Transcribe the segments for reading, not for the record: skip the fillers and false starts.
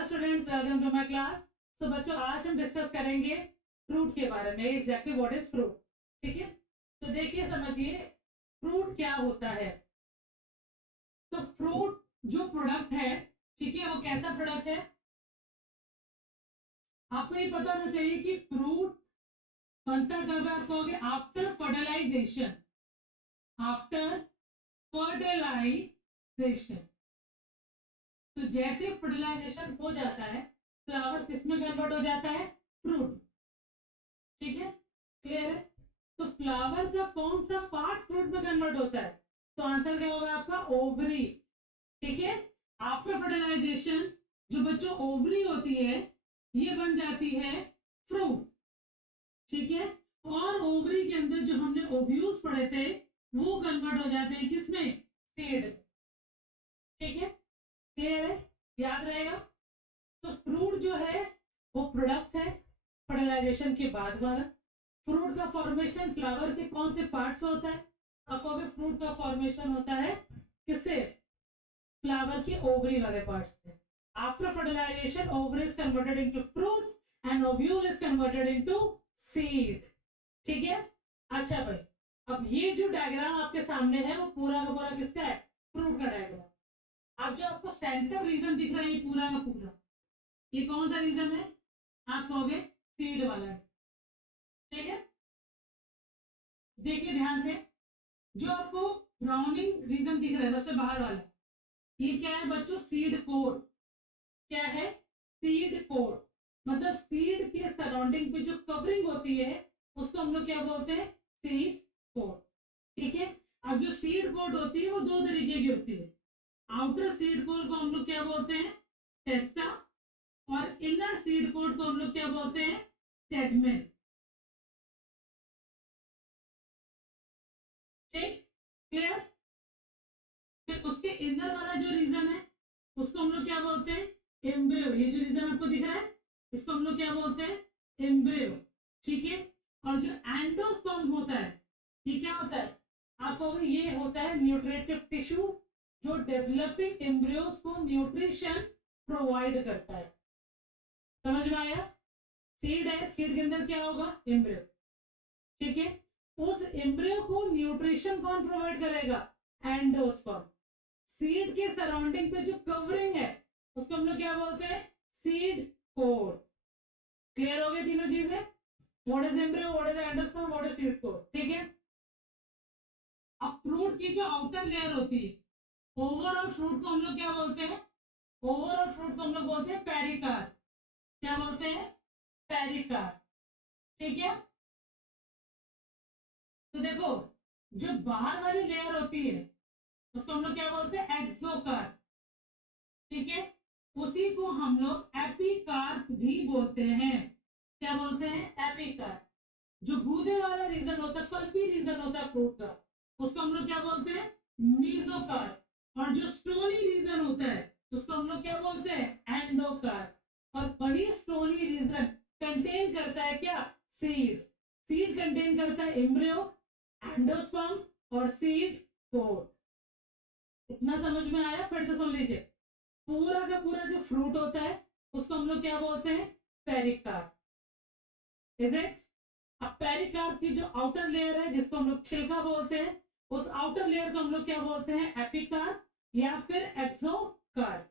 Hello students, welcome to my class. So बच्चों, आज हम डिस्कस करेंगे फ्रूट के बारे में। Exactly what is fruit. ठीक है, तो देखिए, समझिए फ्रूट क्या होता है। तो फ्रूट जो प्रोडक्ट है, ठीक है, वो कैसा प्रोडक्ट है। आपको ये पता होना चाहिए कि फ्रूट बनता कब है। आप कहोगे आफ्टर फर्टिलाइजेशन। आफ्टर फर्टिलाइजेशन, तो जैसे फर्टिलाइजेशन हो जाता है, फ्लावर किस में कन्वर्ट हो जाता है? फ्रूट। ठीक है, क्लियर है। तो फ्लावर का कौन सा पार्ट फ्रूट में कन्वर्ट होता है? तो आंसर क्या होगा आपका? ओवरी। ठीक है, आफ्टर फर्टिलाइजेशन जो बच्चों ओवरी होती है, ये बन जाती है फ्रूट। ठीक है, और ओवरी के अंदर जो हमने ओव्यूल्स पढ़े थे, वो कन्वर्ट हो जाते हैं किसमें? सीड। ठीक है, क्लियर है, याद रहेगा। तो फ्रूट जो है वो प्रोडक्ट है फर्टिलाइजेशन के बाद वाला। फ्रूट का फॉर्मेशन फ्लावर के कौन से पार्ट से होता है? आप कहोगे फ्रूट का फॉर्मेशन होता है किससे? फ्लावर के ओवरी वाले पार्ट से। After fertilisation ovary is converted into fruit and ovule is converted into seed. ठीक है, अच्छा भाई, अब ये जो डायग्राम आपके सामने है वो पूरा का पूरा किसका है? फ्रूट का डायग्राम। अब जो आपको सेंटर रीजन दिख रहा है, ये पूरा का पूरा, ये कौन सा रीजन है? आप कहोगे सीड वाला है। ठीक है, देखिए ध्यान से, जो आपको ब्राउनिंग रीजन दिख रहा है सबसे बाहर वाला, ये क्या है बच्चों? Seed coat. क्या है? Seed coat. मतलब सीड के सराउंडिंग पे जो कवरिंग होती है, उसको हम लोग क्या बोलते हैं? Seed coat. ठीक है, अब जो सीड कोट होती है वो दो तरीके की होती है। आउटर सीड कोट को हम लोग क्या बोलते हैं? टेस्टा। और इनर सीड कोट को हम लोग क्या बोलते हैं? टेगमेन। ठीक, क्लियर। फिर उसके इनर वाला जो रीजन है, उसको हम लोग क्या बोलते हैं? एम्ब्रियो। ये जो रीजन आपको दिख रहा है, इसको हम लोग क्या बोलते हैं? एम्ब्रियो। ठीक है, और जो एंडोस्पर्म होता है, ये क्या होता है? आप कहोगे ये होता है न्यूट्रिटिव टिश्यू, जो डेवलपिंग एम्ब्रियोज को न्यूट्रिशन प्रोवाइड करता है। समझ में आया? सीड है, सीड के अंदर क्या होगा? एम्ब्रियो। ठीक है, उस एम्ब्रियो को न्यूट्रिशन कौन प्रोवाइड करेगा? एंडोस्पर्म। सीड के सराउंडिंग पे जो कवरिंग है, उसको हम लोग क्या बोलते हैं? Seed coat. क्लियर हो गए तीनों चीजें? What is embryo, what is endosperm, what is seed coat. ठीक है, अब फ्रूट की जो आउटर लेयर होती है, ओवरऑल फ्रूट को हम लोग क्या बोलते हैं? ओवरऑल फ्रूट को हम लोग बोलते हैं पेरिकार्प। क्या बोलते हैं? पेरिकार्प। ठीक है, तो देखो, जो बाहर वाली लेयर होती है, उसको हम लोग क्या बोलते हैं? एक्सोकार्प। ठीक है, उसी को हम लोग एपिकार्प भी बोलते हैं। क्या बोलते हैं? एपिकार्प। जो गूदे वाला रीजन होता है, पल्पी रीजन होता है फ्रूट का, उसको हम लोग क्या बोलते हैं? मीजोकार्प। और जो स्टोनी रीजन होता है, उसको हम लोग क्या बोलते हैं? एंडोकार्प। और वही स्टोनी रीजन कंटेन करता है क्या? सीड। सीड कंटेन करता है एम्ब्रियो, एंडोस्पर्म और सीड कोट। इतना समझ में आया? फिर से सुन लीजिए, पूरा का पूरा जो फ्रूट होता है, उसको हम लोग क्या बोलते हैं? पेरिकार्प। Is it? अब पेरिकार्प की जो आउटर लेयर है, जिसको हम लोग छिलका बोलते हैं, उस आउटर लेयर को हम लोग क्या बोलते हैं? एपिकार्प या फिर एक्सोकार्प।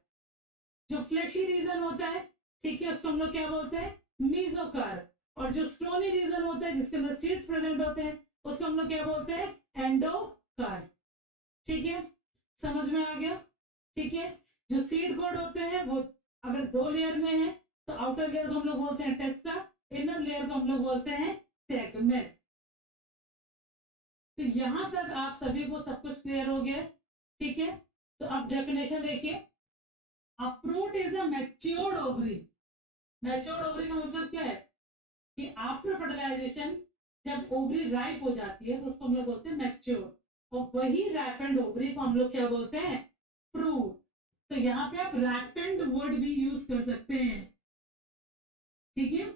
जो फ्लेशी रीजन होता है, ठीक है, उसको हम लोग क्या बोलते हैं? मीजोकार्प। और जो स्टोनी रीजन होता है, जिसके अंदर सीड्स प्रेजेंट होते हैं, उसको हम लोग क्या बोलते हैं? एंडोकार्प। ठीक है, समझ में आ गया? ठीक है, जो सीड कोड होते हैं वो अगर दो लेयर में है, तो आउटर लेयर को हम लोग बोलते हैं टेस्टा, इनर लेयर को हम लोग बोलते हैं टेगमेन। तो यहां तक आप सभी को सब कुछ क्लियर हो गया? ठीक है, तो अब डेफिनेशन देखिए। A fruit is a matured ovary. Matured ovary का मतलब क्या है? कि आफ्टर फर्टिलाइजेशन जब ओवरी राइप हो जाती है, तो उसको हम लोग बोलते हैं मैच्योर। और वही रैपेंड ओवरी को हम लोग क्या बोलते हैं? फ्रूट। तो यहाँ पे आप रैपेंड वर्ड भी यूज कर सकते हैं। ठीक है,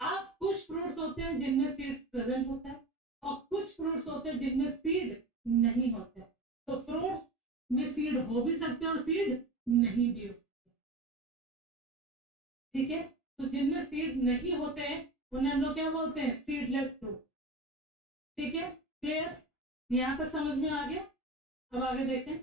आप कुछ फ्रूट्स होते हैं जिनमें सीड्स प्रेजेंट होता है, और कुछ फ्रूट्स होते हैं जिनमें सीड नहीं होता है। तो फ्रूट्स में सीड हो भी सकते हैं और सीड नहीं भी हो सकते। ठीक है, तो जिनमें सीड नहीं होते हैं उन्हें हम लोग क्या बोलते हैं, सीडलेस फ्रूट। ठीक है, क्लियर, यहाँ तक समझ में आ गया। अब आगे देखें,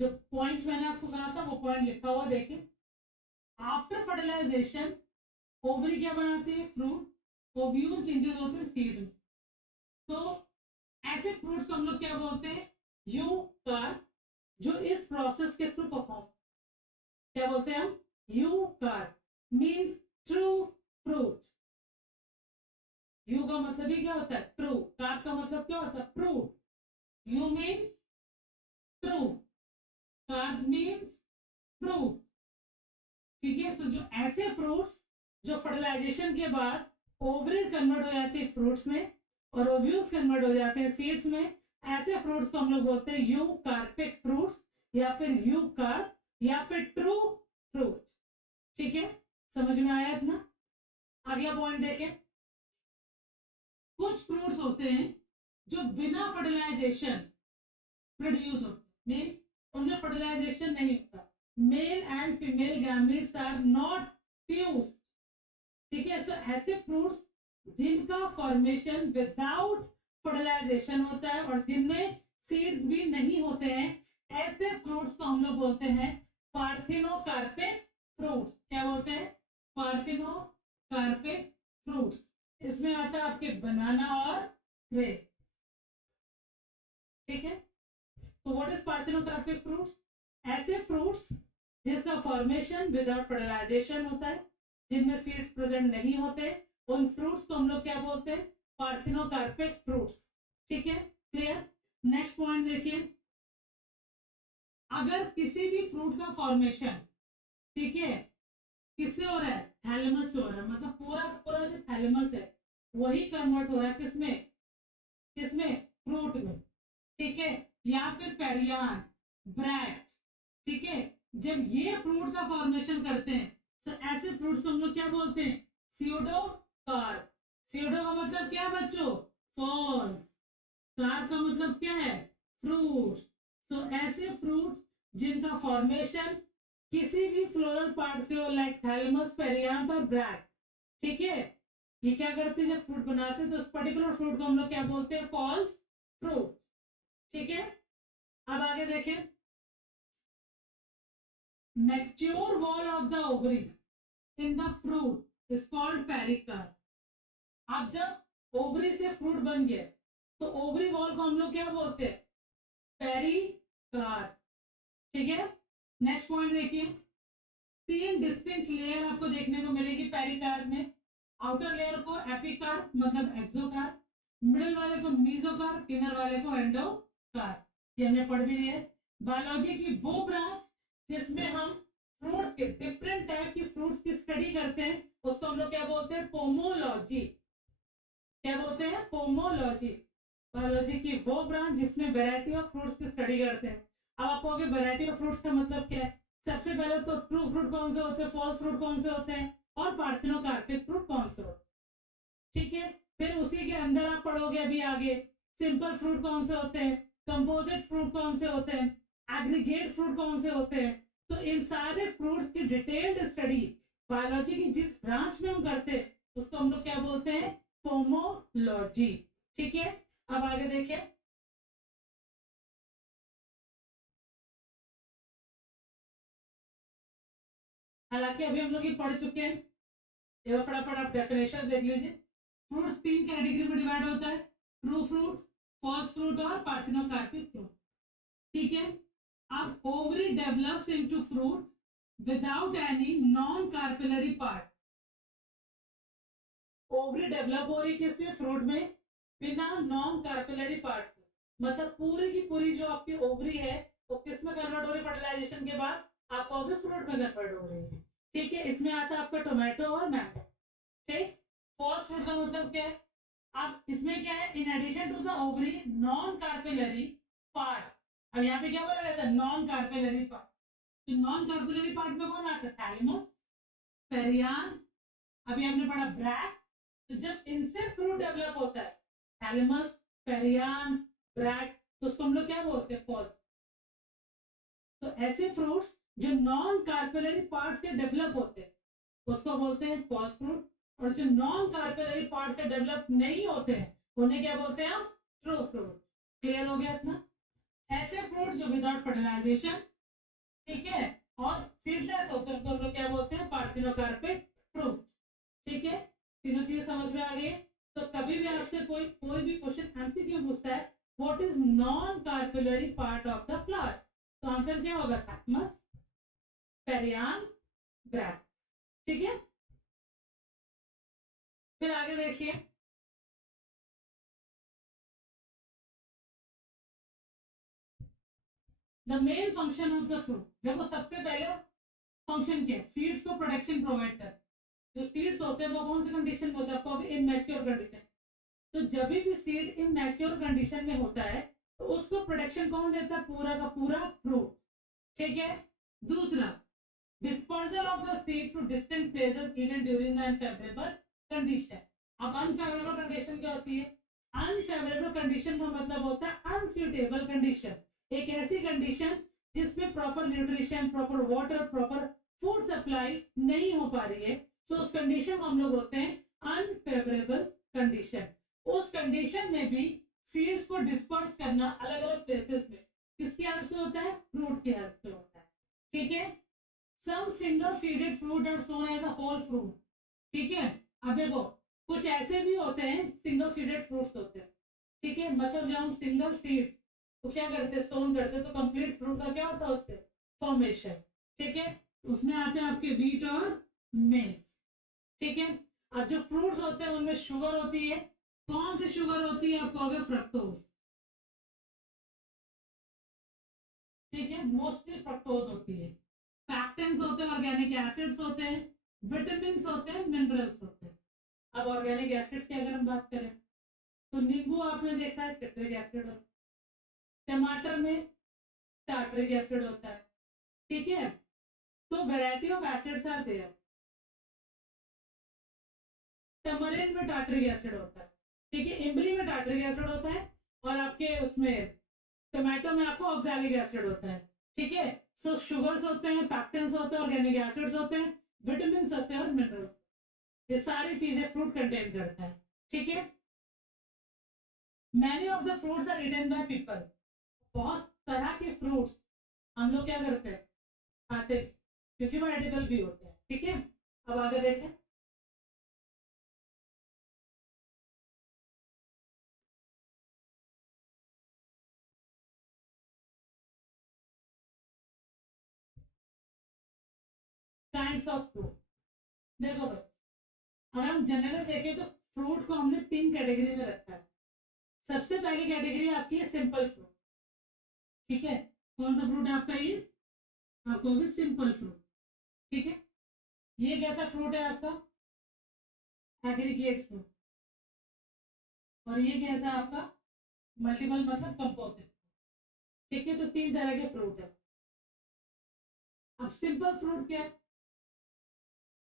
जो पॉइंट मैंने आपको कहा था वो पॉइंट लिखा हुआ देखें। आफ्टर फर्टिलाइजेशन ओवरी क्या बनाती है, फ्रूट। ओव्यूल चेंजेस होते हैं सीड में। तो ऐसे फ्रूट्स को हम लोग क्या बोलते हैं, यू कार, जो इस प्रोसेस के थ्रू परफॉर्म, क्या बोलते हैं हम, you car means true fruit. You का मतलब ही क्या होता है, ट्रू। कार का मतलब क्या होता है, fruit. You means true, car means fruit. ठीक है, तो जो ऐसे फ्रूट्स जो फर्टिलाइजेशन के बाद ओवरिन कन्वर्ट हो जाते हैं फ्रूट्स में और ओव्यूल्स कन्वर्ट हो जाते हैं सीड्स में, ऐसे फ्रूट्स को हम लोग बोलते हैं यू कार्पिक फ्रूट्स, या फिर यू कार, या फिर ट्रू फ्रूट। ठीक है, समझ में आया इतना। अगला पॉइंट देखें, कुछ फ्रूट्स होते हैं जो बिना फर्टिलाइजेशन प्रोड्यूस होते हैं, उनमें फर्टिलाइजेशन नहीं होता। Male and female gametes are not fused. ठीक है, सो ऐसे फ्रूट्स जिनका फॉर्मेशन विदाउट फर्टिलाइजेशन होता है और जिनमें सीड्स भी नहीं होते हैं, ऐसे फ्रूट्स को हम लोग बोलते हैं पार्थिनोकार्पिक फ्रूट्स। क्या बोलते हैं, पार्थिनोकार्पिक फ्रूट्स। इसमें आता है आपके बनाना और ग्रेप्स। ठीक है, तो व्हाट इज पार्थिनोकार्पिक फ्रूट्स, ऐसे फ्रूट्स जिसका फॉर्मेशन विदाउट फर्टिलाइजेशन होता है, जिनमें सीड्स प्रेजेंट नहीं होते, उन फ्रूट्स को हम लोग क्या बोलते हैं, पार्थिनोकार्पिक फ्रूट्स। ठीक है, क्लियर। नेक्स्ट पॉइंट देखिए, अगर किसी भी फ्रूट का फॉर्मेशन, ठीक है, किससे हो रहा है, थैलेमस से हो रहा है, मतलब पूरा पूरा जो थैलेमस है वही कन्वर्ट हो रहा है किसमें, किसमें, फ्रूट में। ठीक है, या फिर पेरियान, ब्रैक्ट। ठीक है, जब ये फ्रूट का फॉर्मेशन करते हैं तो ऐसे फ्रूट्स को हम लोग क्या बोलते हैं, स्यूडोकार। स्यूडो का मतलब क्या है बच्चों, फॉल्स। कार का मतलब क्या है, फ्रूट। तो ऐसे फ्रूट जिनका फॉर्मेशन किसी भी फ्लोरल पार्ट से हो, लाइक थैलेमस, पेरियांथ और ब्रैक्ट। ठीक है, ये क्या करते हैं, जब फ्रूट बनाते हैं तो उस पर्टिकुलर फ्रूट को हम लोग क्या बोलते हैं, फॉल्स फ्रूट। ठीक है, अब आगे देखें, mature wall of the ovary in the fruit is called pericarp. अब जब ओवरी से फ्रूट बन गया तो ओवरी वॉल को हम लोग क्या बोलते हैं, पेरिकार्प। ठीक है, नेक्स्ट पॉइंट देखिए, तीन डिस्टिंक्ट लेयर आपको देखने को मिलेगी पेरिकार्प में। आउटर लेयर को एपिकार्प मतलब एक्सोकार्प, मिडिल वाले को मीजोकार्प, इनर वाले को एंडोकार्प। ये हमने पढ़ भी लिया। बायोलॉजी की वो ब्रांच जिसमें हम फ्रूट्स के डिफरेंट टाइप की फ्रूट्स की स्टडी करते हैं उसको हम लोग क्या बोलते हैं, पोमोलॉजी। क्या बोलते हैं, पोमोलॉजी। बायोलॉजी की वो ब्रांच जिसमें वैरायटी ऑफ फ्रूट्स की स्टडी करते हैं। अब आपको आगे वैरायटी ऑफ फ्रूट्स का मतलब क्या है, सबसे पहले तो ट्रू फ्रूट कौन से होते हैं, फॉल्स फ्रूट कौन से होते हैं, और पार्थिनोकार्पिक फ्रूट कौन से होते हैं। ठीक है, फिर उसी के अंदर आप पढ़ोगे अभी आगे सिंपल फ्रूट कौन से होते हैं, कंपोजिट फ्रूट कौन से होते हैं, एग्रीगेट फ्रूट कौन से होते हैं। तो इन सारे फ्रूट्स की डिटेल्ड स्टडी बायोलॉजी की जिस ब्रांच में हम करते हैं उसको हम लोग क्या बोलते हैं, पोमोलॉजी। ठीक है, अब आगे देखिए, हालांकि अभी हम लोग ये पढ़ चुके हैं, ये फटाफट आप डेफिनेशन देख लीजिए। फ्रूट्स तीन कैटेगरी में डिवाइड होता है, ट्रू फ्रूट, फॉल्स फ्रूट और पार्थिनोकार्पिक फ्रूट। ठीक है, अब ovary develops into fruit without any non carpellary part. Ovary develop हो रही है किसमें, फ्रूट में, बिना नॉन कार्पिलरी पार्ट, मतलब पूरी की पूरी जो आपकी ओवरी है वो किस में कन्वर्ट हो रही है, फर्टिलाइजेशन के बाद आपका फ्रूट में कन्वर्ट हो रही है। ठीक है, इसमें आता है आपका टोमेटो और मैंगो। ठीक, फॉल्स फ्रूट का मतलब क्या है, अब इसमें क्या है, in addition to the ovary non carpellary part. अब यहाँ पे क्या बोला जाता है, नॉन कार्पिलरी पार्ट। तो नॉन कार्पिलरी पार्ट में कौन आता है, थैलेमस, पेरियान, अभी हमने पढ़ा ब्रैक। तो जब इनसे फ्रूट डेवलप होता है थैलेमस, पेरियान, ब्रैक, तो उसको हम लोग क्या बोलते हैं? पॉज। तो ऐसे फ्रूट्स जो नॉन कार्पेलरी पार्ट से डेवलप होते हैं उसको बोलते हैं पॉज फ्रूट, और जो नॉन कार्पेलरी पार्ट से डेवलप नहीं होते हैं उन्हें क्या बोलते हैं हम? True fruit. क्लियर हो गया इतना? ऐसे फ्रूट जो विदाउट फर्टिलाइजेशन, ठीक है, और सीडलेस होते हैं उनको हम लोग क्या बोलते हैं? Parthenocarpic fruit. ठीक है, तीनों चीजें समझ में आ गई। तो कभी भी आपसे कोई कोई भी क्वेश्चन एमसीक्यू पूछता है, what is non carpellary part of the flower, तो आंसर क्या होगा? Thalamus, perianth, bract. ठीक है, फिर आगे देखिए, the main function of the fruit. देखो सबसे पहले फंक्शन क्या है? सीड्स को प्रोटेक्शन प्रोवाइड कर। जो सीड्स होते हैं वो कौन सी कंडीशन में होता है? आपको इनमैच्योर कंडीशन। तो जब भी सीड इनमैच्योर कंडीशन में होता है तो उसको प्रोटेक्शन कौन देता है? पूरा का पूरा फ्रूट। ठीक है, दूसरा, dispersal of the seed to distant places even during the unfavorable condition। अब अनफेवरेबल कंडीशन क्या होती है? अनफेवरेबल कंडीशन का मतलब होता है अनसूटेबल कंडीशन, एक ऐसी कंडीशन जिसमें proper nutrition, proper water, proper food supply नहीं हो पा रही है, तो उस कंडीशन को हम लोग बोलते हैं अनफेवरेबल कंडीशन। उस कंडीशन में भी सीड्स को डिस्पर्स करना अलग अलग प्लेसेस में किसकी हेल्प से होता है? फ्रूट की हेल्प से होता है। ठीक है, some single seeded fruit are sown as a whole fruit। ठीक है, अब देखो कुछ ऐसे भी होते हैं सिंगल सीडेड फ्रूट्स होते हैं। ठीक है, मतलब जब हम सिंगल सीड तो क्या करते हैं? सोन करते हैं, तो कंप्लीट फ्रूट का क्या होता है? उससे फॉर्मेशन। ठीक है, उसमें आते हैं आपके व्हीट और मेन्स। ठीक है, अब जो फ्रूट्स होते हैं उनमें शुगर होती है। कौन सी शुगर होती है? आपको होगा फ्रक्टोज। ठीक है, मोस्टली फ्रक्टोज होती है। पैक्टेंस होते हैं, ऑर्गेनिक एसिड्स होते हैं, विटामिन होते हैं, मिनरल्स होते हैं। अब ऑर्गेनिक एसिड की अगर हम बात करें तो नींबू आपने देखा है सिट्रिक एसिड होता है, टमाटर में टार्टरिक एसिड होता है। ठीक है, तो variety of acids are there. Tamarind में टार्टरिक एसिड होता है। ठीक है, इमली में टार्टरिक एसिड होता है, और आपके उसमें टमाटो में आपको ऑक्सैलिक एसिड होता है। ठीक है, सो शुगर्स होते हैं, पैक्टेंस होते हैं, ऑर्गेनिक एसिड्स होते हैं, विटामिन होते हैं और मिनरल्स। ये सारी चीजें फ्रूट कंटेन करता है। ठीक है, many of the fruits are eaten by people. बहुत तरह के फ्रूट्स हम लोग क्या करते हैं? खाते हैं, क्योंकि वो एडिबल भी होते हैं। ठीक है, अब आगे देखें, काइंड्स ऑफ फ्रूट। देखो भाई, अगर हम जनरल देखें तो फ्रूट को हमने 3 कैटेगरी में रखा है। सबसे पहली कैटेगरी आपकी है सिंपल फ्रूट। ठीक है, कौन सा फ्रूट है आपका ये? आपको होगी सिंपल फ्रूट। ठीक है, ये कैसा फ्रूट है आपका? Aggregate fruit. और ये कैसा है आपका? मल्टीपल मतलब कंपोजिट। ठीक है, तो 3 तरह के फ्रूट है। अब सिंपल फ्रूट क्या है?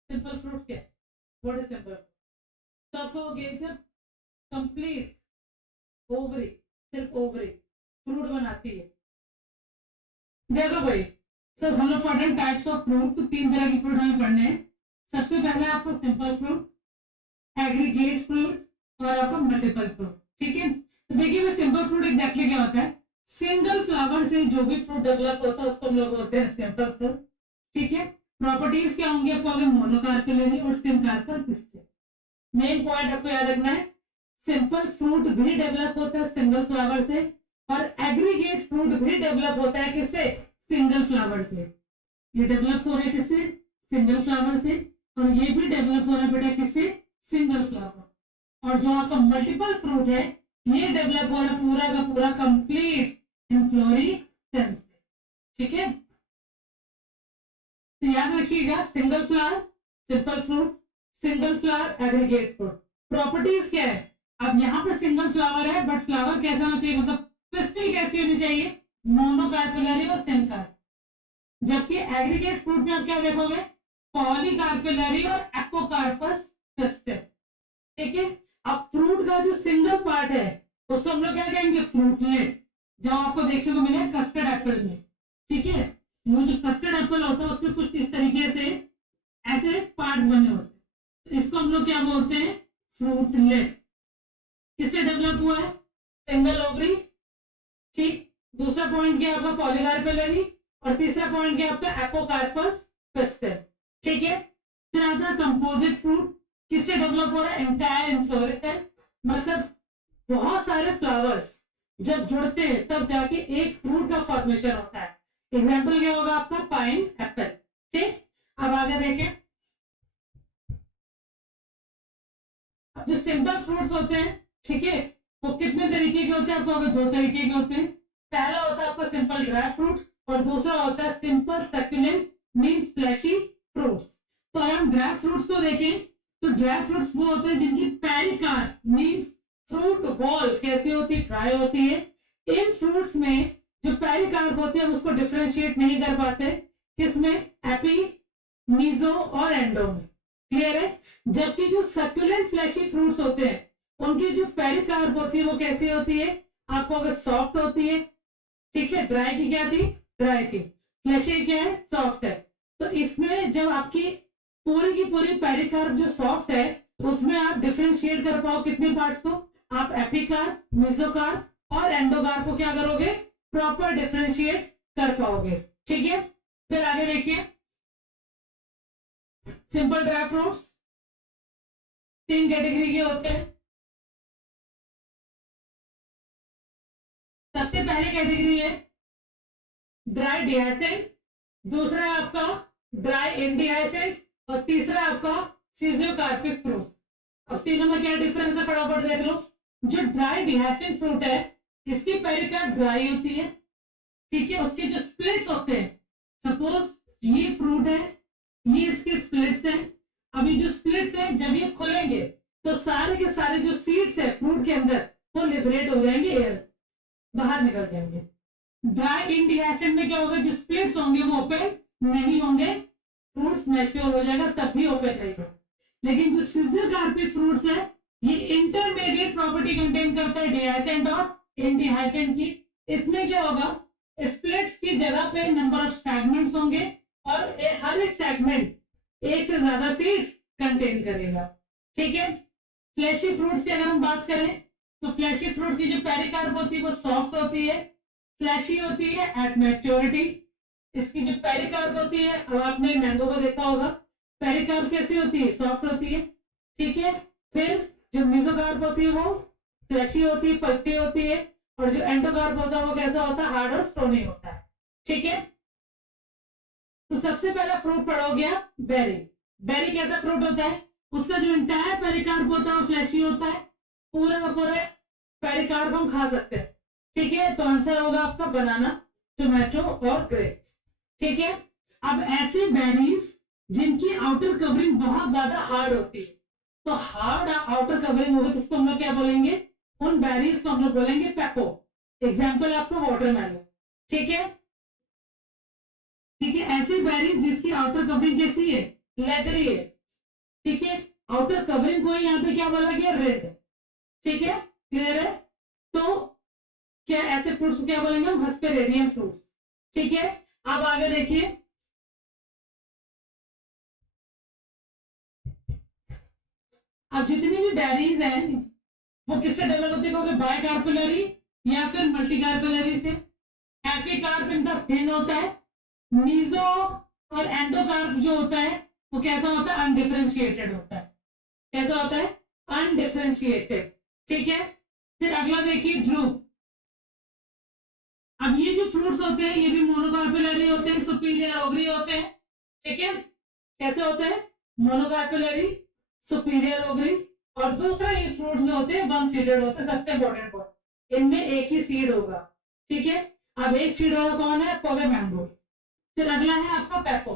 सिंपल फ्रूट क्या है? What is simple? तो आपको कंप्लीट ओवरी, सिर्फ ओवरी फ्रूट बनाती है। देखो भाई, सर हम लोग पढ़ रहे हैं टाइप्स ऑफ फ्रूट, तो 3 तरह के फ्रूट हमें पढ़ने हैं। सबसे पहले आपको सिंपल फ्रूट, एग्रीगेट फ्रूट और आपका मल्टीपल फ्रूट। ठीक है, तो देखिए मैं सिंपल फ्रूट एग्जैक्टली क्या होता है? सिंगल फ्लावर से जो भी फ्रूट डेवलप होता है उसको हम लोग बोलते हैं सिंपल फ्रूट। ठीक है, प्रॉपर्टीज क्या होंगी आपको? अगर मोनोकार्पेलरी और सिनकार्पल पिस्टिल। मेन पॉइंट आपको याद रखना है, सिंपल फ्रूट भी डेवलप होता है सिंगल फ्लावर से, और एग्रीगेट फ्रूट भी डेवलप होता है किससे? सिंगल फ्लावर से। ये डेवलप हो रहा है किससे? सिंगल फ्लावर से, और ये भी डेवलप हो रहा है बेटा किससे? Single flower. और जो आपका मल्टीपल फ्रूट है ये डेवलप हो रहा है पूरा का पूरा कंप्लीट इनफ्लोरेसेंस। ठीक है, तो याद रखिएगा, single flower simple fruit, single flower aggregate fruit. Properties क्या है? अब यहाँ पे सिंगल फ्लावर है बट फ्लावर कैसा होना चाहिए? मतलब पिस्टिल कैसी होनी चाहिए? मोनोकार्पेलरी और सिनकार। जबकि एग्रीगेट फ्रूट में आप क्या देखोगे? पॉलीकार्पेलरी और एपोकार्पस पिस्टिल। ठीक है, अब फ्रूट का का जो सिंगल पार्ट है उसको हम लोग क्या कहेंगे, फ्रूटलेट, जो आपको देखने को मिले कस्टर्ड एप्पल में। ठीक है, वो जो कस्टर्ड एप्पल होता है उसमें कुछ इस तरीके से ऐसे पार्ट्स बने होते हैं, तो इसको हम लोग क्या बोलते हैं, फ्रूटलेट। किससे डेवलप हुआ है, सिंगल ओवरी। ठीक, दूसरा पॉइंट क्या आपका, पॉलीकार्पेलरी, और तीसरा पॉइंट क्या आपका, एपोकार्पस पिस्टल। ठीक है, फिर आता है कंपोजिट फ्रूट, किससे डेवलप हो रहा है, एंटायर इन्फ्लोरेसेंस, मतलब बहुत सारे फ्लावर्स जब जुड़ते हैं तब जाके एक फ्रूट का फॉर्मेशन होता है। एग्जाम्पल क्या होगा आपका, पाइन एप्पल। ठीक, अब आगे देखें, जो सिंपल फ्रूट्स होते हैं, ठीक है, वो कितने तरीके के होते हैं, आपको दो तरीके के होते हैं। पहला होता है आपका सिंपल ड्राई फ्रूट, और दूसरा होता है simple succulent means fleshy fruits. तो अगर हम ड्राई फ्रूट्स को देखें तो ड्राई फ्रूट्स वो होते हैं जिनकी पेरिकार्प मींस फ्रूट वॉल कैसी होती है, ड्राई होती है। इन फ्रूट्स में जो पेरिकार्प होते हैं उसको डिफरेंशिएट नहीं कर पाते, किसमें, एपी, मीजो और एंडो में। क्लियर है, जबकि जो सकुलेंट फ्लैशी फ्रूट्स होते हैं उनकी जो पेरिकार्प होती है वो कैसी होती है, आपको अगर सॉफ्ट होती है। ठीक है, ड्राई की क्या थी, ड्राई थी, फ्लैशी क्या है, सॉफ्ट है। तो इसमें जब आपकी पूरी की पूरी पेरिकार्प जो सॉफ्ट है उसमें आप डिफरेंशिएट कर पाओ कितने पार्ट्स को, आप एपिकार्प, मेसोकार्प और एंडोकार्प को क्या करोगे, प्रॉपर डिफरेंशिएट कर पाओगे। ठीक है, फिर आगे देखिए, सिंपल ड्राई फ्रूट्स तीन कैटेगरी के होते हैं। सबसे पहली कैटेगरी है ड्राई डिहाइसेंट, दूसरा है आपका ड्राई इनडिहाइसेंट, और तीसरा आपका सीजियोकार्पिक फ्रूट। अब तीनों में क्या डिफरेंस है फटाफट देख लो। जो ड्राई डिहाइसेंट फ्रूट है इसकी पेरिकार्प ड्राई होती है। ठीक है, उसके जो स्प्लिट्स होते हैं, सपोज ये फ्रूट है, ये इसके स्प्लिट्स हैं। अभी जो स्प्लिट्स हैं जब ये खुलेंगे तो सारे के सारे जो सीड्स है फ्रूट के अंदर वो लिबरेट हो जाएंगे, एयर बाहर निकल जाएंगे। ड्राई इनडिहाइसेंट में क्या होगा, जो स्प्लिट्स होंगे वो ओपन नहीं होंगे, फ्रूट्स मैच्योर हो जाएगा तब भी ओपन रहेगा। लेकिन जो सीजियोकार्पिक फ्रूट्स है ये इंटरमीडिएट प्रॉपर्टी कंटेन करता है डिहाइसेंट और इनडिहाइसेंट की। इसमें क्या होगा, स्प्लिट्स की जगह पे नंबर ऑफ सेगमेंट्स होंगे और हर एक सेगमेंट एक से ज्यादा सीड्स कंटेन करेगा। ठीक है, फ्लैशी फ्रूट्स की अगर हम बात करें तो फ्लैशी फ्रूट की जो पेरिकार्प होती है वो सॉफ्ट होती है, फ्लैशी होती है एट मैच्योरिटी। इसकी जो पेरिकार्प होती है, अब आपने मैंगो को देखा होगा, पेरिकार्प कैसी होती है, सॉफ्ट होती है। ठीक है, फिर जो मेसोकार्प होती है वो फ्लैशी होती है, पल्पी होती है, और जो एंडोकार्प होता है वो कैसा होता है, हार्ड और स्टोनी होता है। ठीक है, तो सबसे पहला फ्रूट पढ़ा हो गया बेरी। बेरी कैसा फ्रूट होता है, उसका जो इंटायर पेरिकार्प होता है वो फ्लैशी होता है, पूरा का पूरा पेरिकार्प हम खा सकते हैं। ठीक है, तो आंसर होगा आपका बनाना, टोमेटो और ग्रेप्स। ठीक है, अब ऐसे बेरीज जिनकी आउटर कवरिंग बहुत ज्यादा हार्ड होती है, तो हार्ड आउटर कवरिंग होगी तो उसको हम लोग क्या बोलेंगे, उन बेरीज को हम लोग बोलेंगे पेपो। एग्जाम्पल आपका वाटरमेलन। ठीक है, ठीक है, ऐसी बेरीज जिसकी आउटर कवरिंग कैसी है, लेदरी है। ठीक है, आउटर कवरिंग को यहाँ पे क्या बोला गया, रेड। ठीक है, क्लियर है, तो क्या ऐसे फ्रूट्स को क्या बोलेंगे हम, हस्पेरेडियम फ्रूट्स। ठीक है, अब आगे देखिए, अब जितनी भी बेरीज हैं वो किससे डेवलप होती है, बाइकार्पेलरी या फिर मल्टीकार्पेलरी से। एपिकार्प इनका थिन होता है, मीजो और एंडोकार्प जो होता है वो कैसा होता है, अनडिफरेंशिएटेड होता है। कैसा होता है, अनडिफरेंशिएटेड। ठीक है, फिर अगला देखिए ड्रूप। अब ये जो फ्रूट्स होते हैं ये भी मोनोकार्पेलरी होते हैं, सुपीरियर ओवरी होते हैं। ठीक है, कैसे होते हैं, मोनोकार्पेलरी, सुपीरियर ओवरी, और दूसरा ये फ्रूट जो होते हैं वन सीडेड होते हैं। सबसे इंपॉर्टेंट पॉइंट, इनमें एक ही सीड होगा। ठीक है, अब एक सीड वाला कौन है, पोमेमैंगो। फिर अगला है आपका पेपो।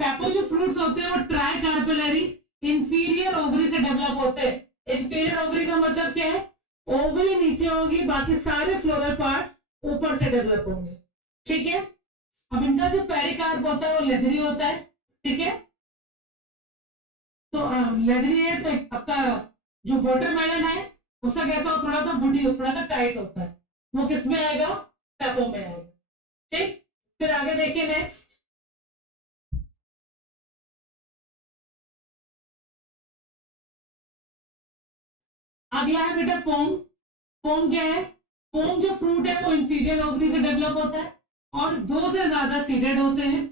पेपो जो फ्रूट्स होते हैं वो ट्राई कार्पेलरी इंफीरियर ओवरी से डेवलप होते हैं। इंफीरियर ओवरी का मतलब क्या है, ओवरी नीचे होगी, बाकी सारे फ्लोरल पार्ट्स ऊपर से डेवलप होंगे। ठीक है, अब इनका जो पेरिकार्प होता है वो लेदरी होता है। ठीक है, तो लेदरी है तो आपका जो वाटरमेलन है उसका कैसा हो, थोड़ा सा बुटी हो, थोड़ा सा टाइट होता है, वो किस में आएगा, पैपों में आएगा। ठीक, फिर आगे देखिए नेक्स्ट। अगला है बेटा पोम। पोम क्या है, पोम जो फ्रूट है वो इंफीरियर ओवरी से डेवलप होता है और दो से ज्यादा सीडेड होते हैं।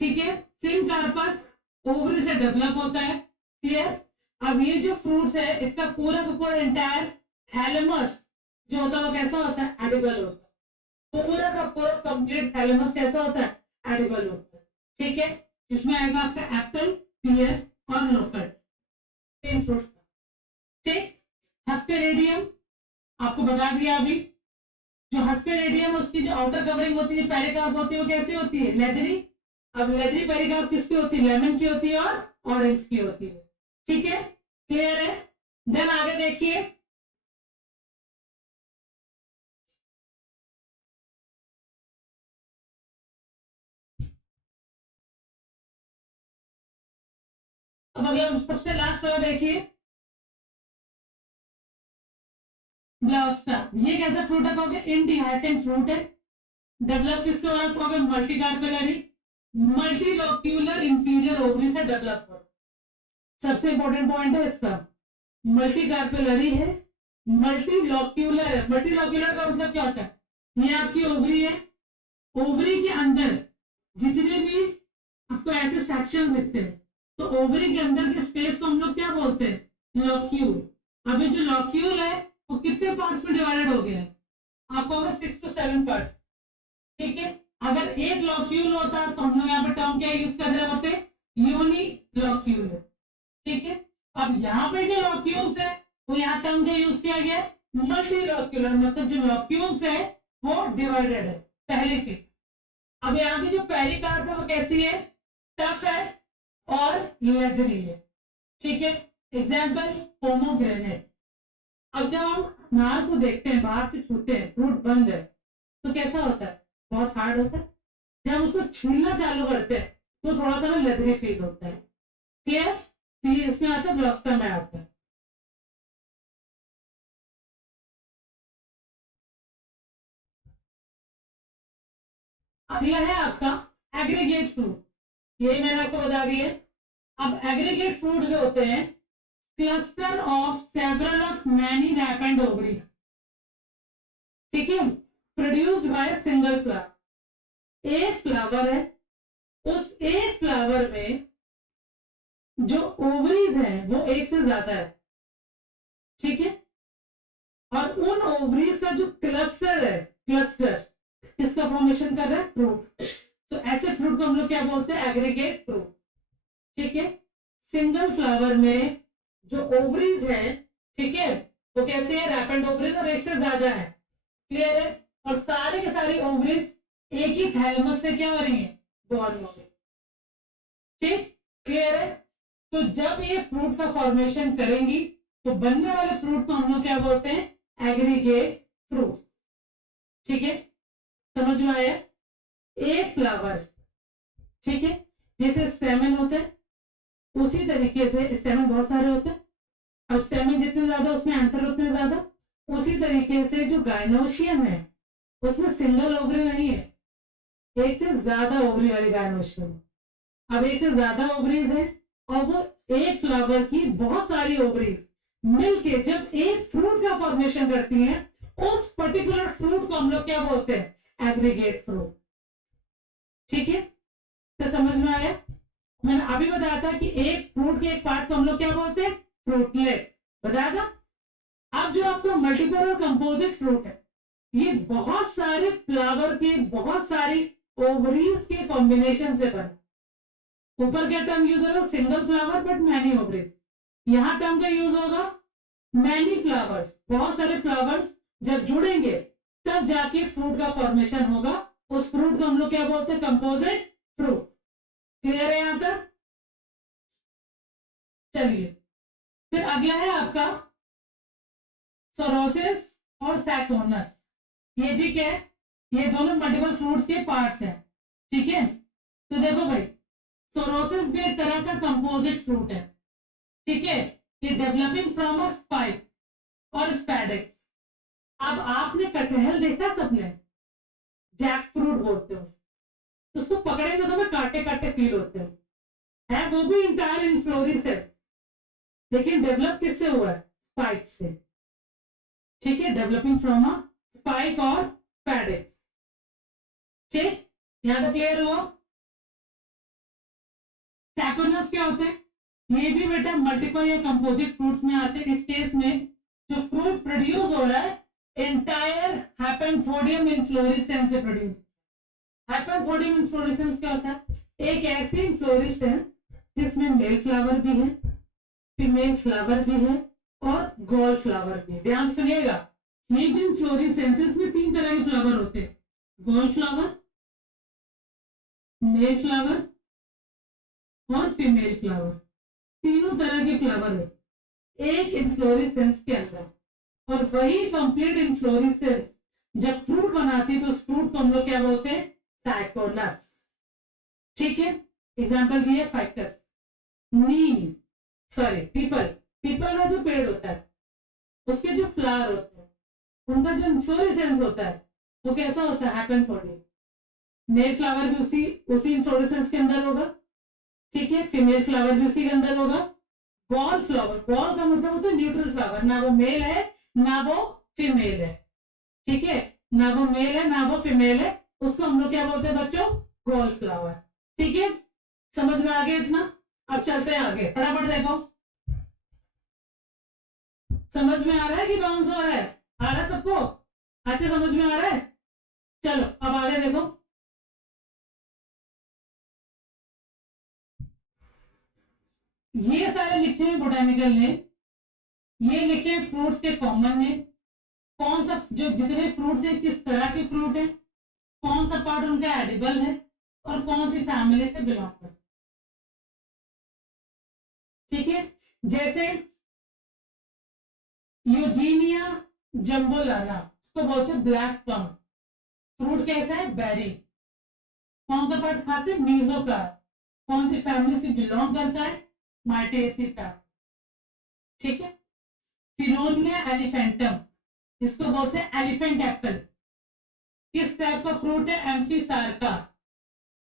ठीक है, सिंक कार्पस ओवरी से डेवलप होता है। क्लियर। अब ये जो फ्रूट्स है इसका पूरा का पूरा एंटायर थैलेमस जो होता है वो कैसा होता है, एडिबल होता है। पूरा का पूरा कंप्लीट थैलेमस कैसा होता है, एडिबल होता है। ठीक है, जिसमें आएगा आपका एप्पल, पियर और लोकट, तीन फ्रूट्स। ठीक, हस्पेरेडियम आपको बता दिया अभी। जो हस्पेरेडियम उसकी जो आउटर कवरिंग होती है, पेरिकार्प होती है, वो कैसी होती है, लेदरी। अब लेदरी पेरिकार्प किसकी होती है, लेमन की होती है और ऑरेंज की होती है। ठीक है, क्लियर है। देन आगे देखिए, अब अगला सबसे लास्ट वाला देखिए, ब्लास्टा। ये कैसा फ्रूट है कहोगे, इंडिहाइसेंट फ्रूट है। डेवलप किससे हो रहा है कहोगे, multi carpellary, multi locular inferior ovary से डेवलप हो। सबसे इंपॉर्टेंट पॉइंट है इसका, मल्टी कार्पेलरी है, मल्टी लॉक्यूलर है। मल्टी लॉक्यूलर का मतलब क्या होता है, ये आपकी ओवरी है, ओवरी के अंदर जितने भी आपको ऐसे सेक्शन दिखते हैं, तो ओवरी के अंदर के स्पेस को हम लोग क्या बोलते हैं, लॉक्यूल। अभी जो लॉक्यूल है वो कितने पार्ट्स में डिवाइडेड हो गया है, आपको होगा 6 to 7 पार्ट्स। ठीक है, अगर एक लॉक्यूल होता तो हम लोग यहाँ पे टर्म क्या यूज कर रहे होते, यूनी लॉक्यूल। ठीक है, अब यहाँ पे जो लॉक्यूल्स है वो यहाँ टर्म का यूज किया गया मल्टी लॉक्यूलर, मतलब जो लॉक्यूल्स है वो डिवाइडेड है, पहली चीज। अब यहाँ की जो पहली कार्प है वो कैसी है, टफ है और लेदरी है। ठीक है, एग्जाम्पल पोमोग्रेनेट। अब जब हम अनार को देखते हैं, बाहर से छूते हैं, फ्रूट बंद है, तो कैसा होता है, बहुत हार्ड होता है। जब हम उसको छीलना चालू करते हैं तो थोड़ा सा ना लेदरी फील होता है। क्लियर, तो ये इसमें आता है, ब्लॉस्टर में आता है। अगला है आपका एग्रीगेट फ्रूट, ये मैंने आपको बता दिया। अब एग्रीगेट फ्रूट जो होते हैं, cluster of several of many ripened ovary. ठीक है, प्रोड्यूस्ड बाय सिंगल फ्लावर। एक फ्लावर है, उस एक फ्लावर में जो ओवरीज है वो एक से ज्यादा है। ठीक है, और उन ओवरीज का जो क्लस्टर है, क्लस्टर किसका फॉर्मेशन कर रहा है, फ्रूट। तो ऐसे फ्रूट को हम लोग क्या बोलते हैं, एग्रीगेट फ्रूट। ठीक है, सिंगल फ्लावर में जो ओवरीज है, ठीक है, वो कैसे है, रैपेंड ओवरीज और एक से ज्यादा है। क्लियर है, और सारे के सारे ओवरीज एक ही थैलेमस से क्या हो रही है, बॉर्न हो रही। ठीक, क्लियर है। तो जब ये फ्रूट का फॉर्मेशन करेंगी तो बनने वाले फ्रूट को हम लोग क्या बोलते हैं, एग्रीगेट फ्रूट। ठीक है, समझ में आया। एक फ्लावर, ठीक है, जैसे स्टेमन होते हैं उसी तरीके से, स्टेमन बहुत सारे होते हैं, अब स्टेमन जितने ज्यादा उसमें एंथर उतने ज्यादा। उसी तरीके से जो गायनोशियम है उसमें सिंगल ओवरी नहीं है, एक से ज्यादा ओवरी वाली गायनोशियम। अब एक से ज्यादा ओवरीज है और वो एक फ्लावर की बहुत सारी ओवरीज मिलके जब एक फ्रूट का फॉर्मेशन करती हैं, उस पर्टिकुलर फ्रूट को हम लोग क्या बोलते हैं, एग्रीगेट फ्रूट। ठीक है, तो समझ में आया। मैंने अभी बताया था कि एक फ्रूट के एक पार्ट को हम लोग क्या बोलते हैं, फ्रूटलेट, बताया था। अब जो आपका मल्टीपल और कंपोजिट फ्रूट है, ये बहुत सारे फ्लावर के बहुत सारी ओवरीज के कॉम्बिनेशन से बना। ऊपर क्या टर्म यूज होगा, single flower but many ovaries. यहां टर्म का यूज होगा मैनी फ्लावर्स, बहुत सारे फ्लावर्स जब जुड़ेंगे तब जाके फ्रूट का फॉर्मेशन होगा। उस फ्रूट को हम लोग क्या बोलते हैं, कंपोजिट फ्रूट। क्लियर है यहां तक। चलिए, फिर अगला है आपका सोरोसिस और सैकोनस। ये भी क्या है, ये दोनों मल्टीपल फ्रूट्स के पार्ट्स हैं। ठीक है, तो देखो भाई, सोरोसिस भी एक तरह का कंपोजिट फ्रूट है। ठीक है, ये डेवलपिंग फ्रॉम अ स्पाइक, और स्पैडिक्स। अब आपने कटहल देखा सबने, जैक फ्रूट बोलते हैं उसको पकड़ेंगे तो मैं काटे काटे फील होते हैं, है वो भी इंटायर इन्फ्लोरेसेंस, लेकिन डेवलप किससे हुआ है? स्पाइक से। ठीक है, डेवलपिंग फ्रॉम अ स्पाइक और पैडिक्स। ठीक, यहां तक क्लियर हुआ? टैकोनस क्या होते हैं? ये भी बेटा मल्टीपल या कंपोजिट फ्रूट्स में आते हैं। इस केस में जो फ्रूट प्रोड्यूस हो रहा है एंटायर हैपेंथोडियम इन्फ्लोरेसेंस से प्रोड्यूस। हैपेंथोडियम इन्फ्लोरेसेंस क्या होता है? एक ऐसी इन्फ्लोरेसेंस जिसमें मेल फ्लावर भी है, फीमेल फ्लावर भी है और गॉल फ्लावर भी है। ध्यान सुनिएगा, ये जो इन्फ्लोरेसेंसेस में 3 तरह के फ्लावर होते हैं, गॉल फ्लावर, मेल फ्लावर और फीमेल फ्लावर। तीनों तरह के फ्लावर है एक इन्फ्लोरेसेंस के अंदर, और वही कंप्लीट इन्फ्लोरेसेंस जब फ्रूट बनाती है तो उस फ्रूट को हम लोग क्या बोलते हैं? साइकोनस। ठीक है, एग्जांपल दिए फाइकस, नीम, सॉरी पीपल। पीपल का जो पेड़ होता है उसके जो फ्लावर होते हैं उनका जो इन्फ्लोरेसेंस होता है वो कैसा होता है? हैपेंथोडियम। मेल फ्लावर भी उसी इन्फ्लोरेसेंस के अंदर होगा। ठीक है, फीमेल फ्लावर भी उसी के अंदर होगा। गॉल फ्लावर, गॉल का मतलब होता है न्यूट्रल फ्लावर, ना वो मेल है ना वो फीमेल है। ठीक है, ना वो मेल है ना वो फीमेल है, उसको हम लोग क्या बोलते हैं बच्चों? Gall flower. ठीक है, समझ में आ गया इतना? अब चलते हैं आगे, फटाफट देखो। समझ में आ रहा है कि बाउंस हो रहा है? आ रहा है सबको? अच्छा, समझ में आ रहा है? चलो अब आगे देखो। ये सारे लिखे हैं बोटानिकल ने, ये लिखे फ्रूट्स के कॉमन ने, कौन सा जो जितने फ्रूट्स है किस तरह के फ्रूट है, कौन सा पार्ट उनका एडिबल है और कौन सी फैमिली से बिलोंग करता है। ठीक है, जैसे यूजीनिया जम्बोलाना, इसको बोलते हैं ब्लैक प्लम। फ्रूट कैसा है? बेरी। कौन सा पार्ट खाते हैं? मीजोकार। कौन सी फैमिली से बिलोंग करता है? माइटेसी फैमिली। ठीक है, फिरोनिया एलिफेंटम, इसको बोलते हैं एलिफेंट एप्पल। किस टाइप का फ्रूट है? एम्फीसार का।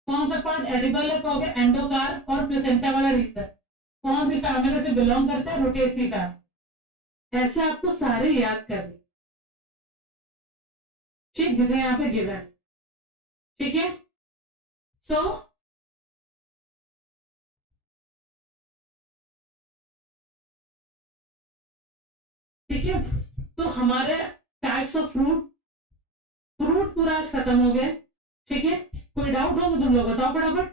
कौन सा पार्ट एडिबल है? कहोगे एंडोकार और प्लेसेंटा वाला रीजन। कौन सी फैमिली से बिलोंग करता है? रोटेसी का। ऐसे आपको सारे याद करने, ठीक, जितने यहाँ पे गिवन। ठीक है, सो ठीक है, तो हमारे टाइप्स ऑफ फ्रूट, फ्रूट पूरा आज खत्म हो गया। ठीक है, कोई डाउट हो तो तुम लोग बताओ फटाफट।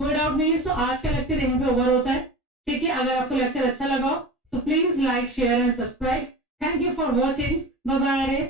कोई डाउट नहीं है, सो आज का लेक्चर यहीं पे ओवर होता है। ठीक है, अगर आपको लेक्चर अच्छा लगा हो तो please like share and subscribe. Thank you for watching, bye bye.